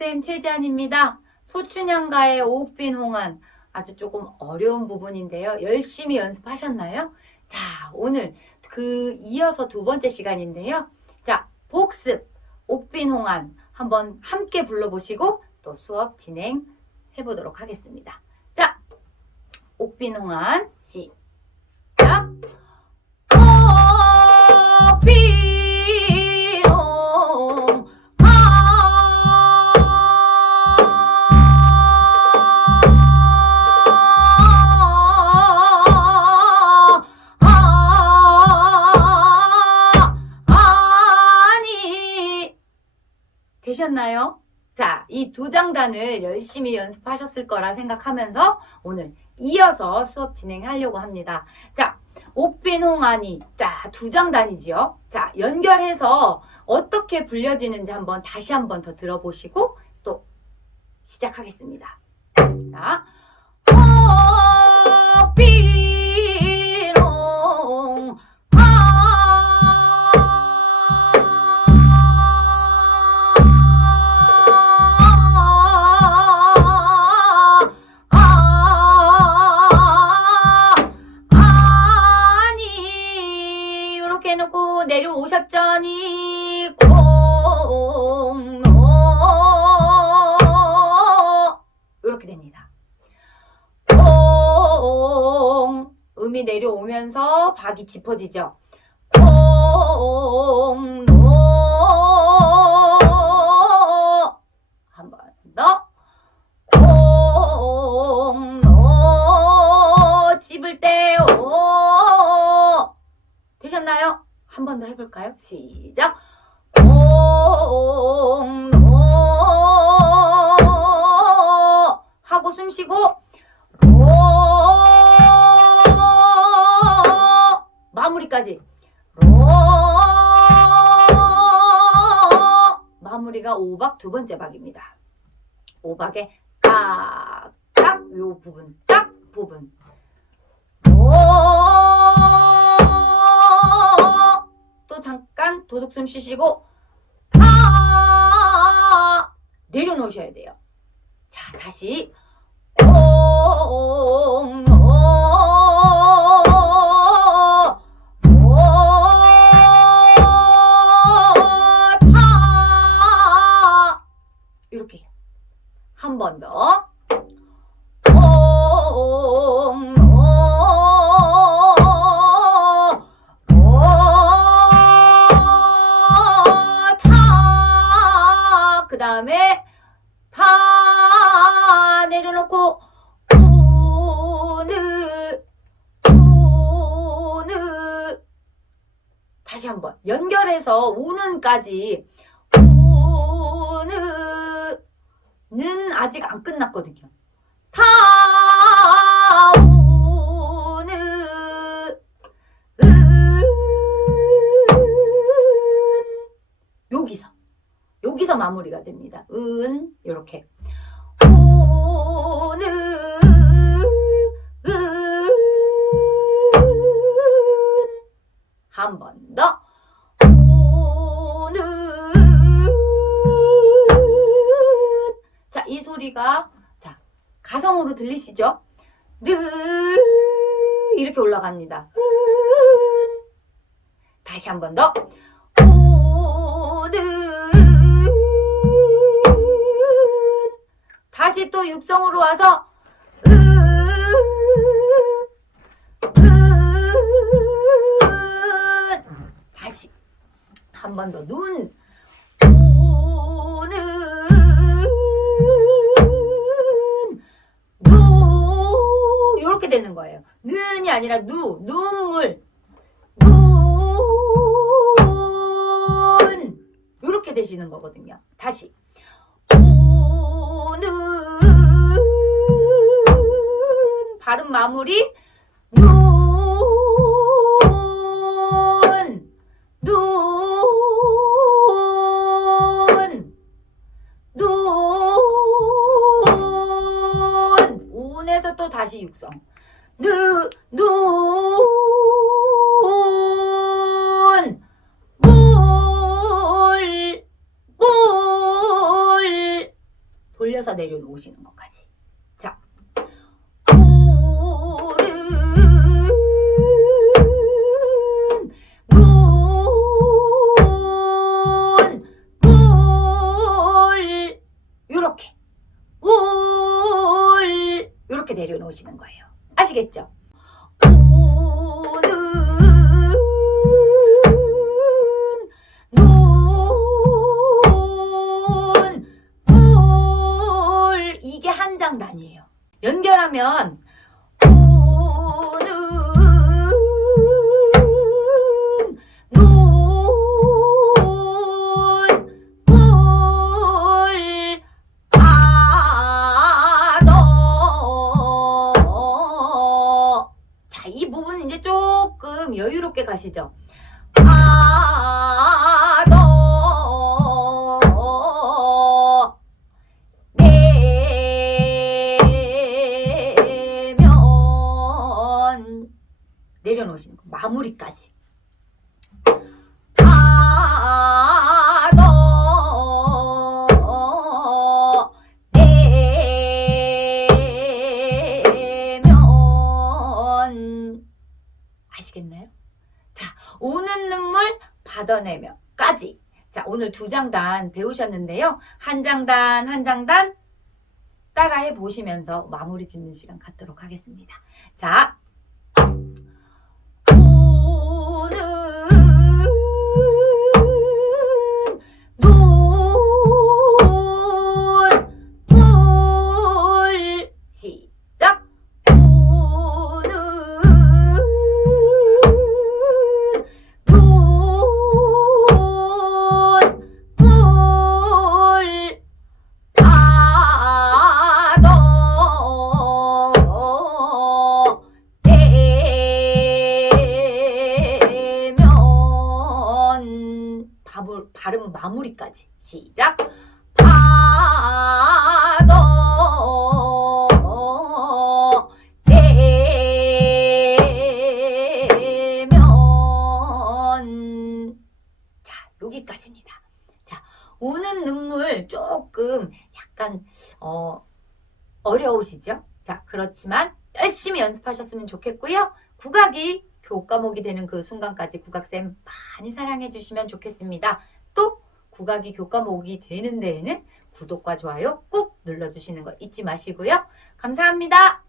국악쌤 최지안입니다. 소춘향가의 옥빈 홍안 아주 조금 어려운 부분인데요. 열심히 연습하셨나요? 자, 오늘 그 이어서 두 번째 시간인데요. 자, 복습 옥빈 홍안 한번 함께 불러보시고 또 수업 진행해 보도록 하겠습니다. 자, 옥빈 홍안 시작. 되셨나요? 자, 이 두 장단을 열심히 연습하셨을 거라 생각하면서 오늘 이어서 수업 진행하려고 합니다. 자, 옥빈 홍안이 자, 두 장단이지요. 자, 연결해서 어떻게 불려지는지 한번 다시 한번 더 들어보시고 또 시작하겠습니다. 자, 이렇게 됩니다. 공 음이 내려오면서 박이 짚어지죠. 공로 해볼까요? 시작. 공로 하고 숨 쉬고. 로. 마무리까지. 로. 마무리가 오박 두 번째 박입니다. 오박의 깍깍. 요 부분 딱 부분. 오 또 잠깐 도둑 숨 쉬시고 타 내려놓으셔야 돼요. 자 다시 공로타 이렇게 한 번 더. 한번 연결해서 우는까지 우느는 아직 안 끝났거든요. 은 여기서 여기서 마무리가 됩니다. 은 이렇게 오는 한번 더. 소리가 자, 가성으로 들리시죠? 느 이렇게 올라갑니다. 은 다시 한 번 더. 다시 또 육성으로 와서 다시 한 번 더 눈 되는 거예요. 는이 아니라 누 눈물 눈 이렇게 되시는 거거든요. 다시 오는 발음 마무리 눈, 눈, 눈. 운에서 또 다시 육성. 올려서 내려놓으시는 것까지. 자, 요렇게 올 요렇게 내려놓으시는 거예요. 아시겠죠? 오는 이게 한 장단이에요. 연결하면 자, 이 부분 이제 조금 여유롭게 가시죠. 파 내려놓으시는 거 마무리까지. 아시겠나요? 자, 오는 눈물 받아내면까지. 자, 오늘 두 장단 배우셨는데요. 한 장단, 한 장단 따라해 보시면서 마무리 짓는 시간 갖도록 하겠습니다. 자, 밥을 발음 마무리까지 시작 파도 내면 자 여기까지입니다. 자 오는 눈물 조금 약간 어 어려우시죠? 자 그렇지만 열심히 연습하셨으면 좋겠고요. 국악이 교과목이 되는 그 순간까지 국악쌤 많이 사랑해 주시면 좋겠습니다. 또 국악이 교과목이 되는 데에는 구독과 좋아요 꾹 눌러주시는 거 잊지 마시고요. 감사합니다.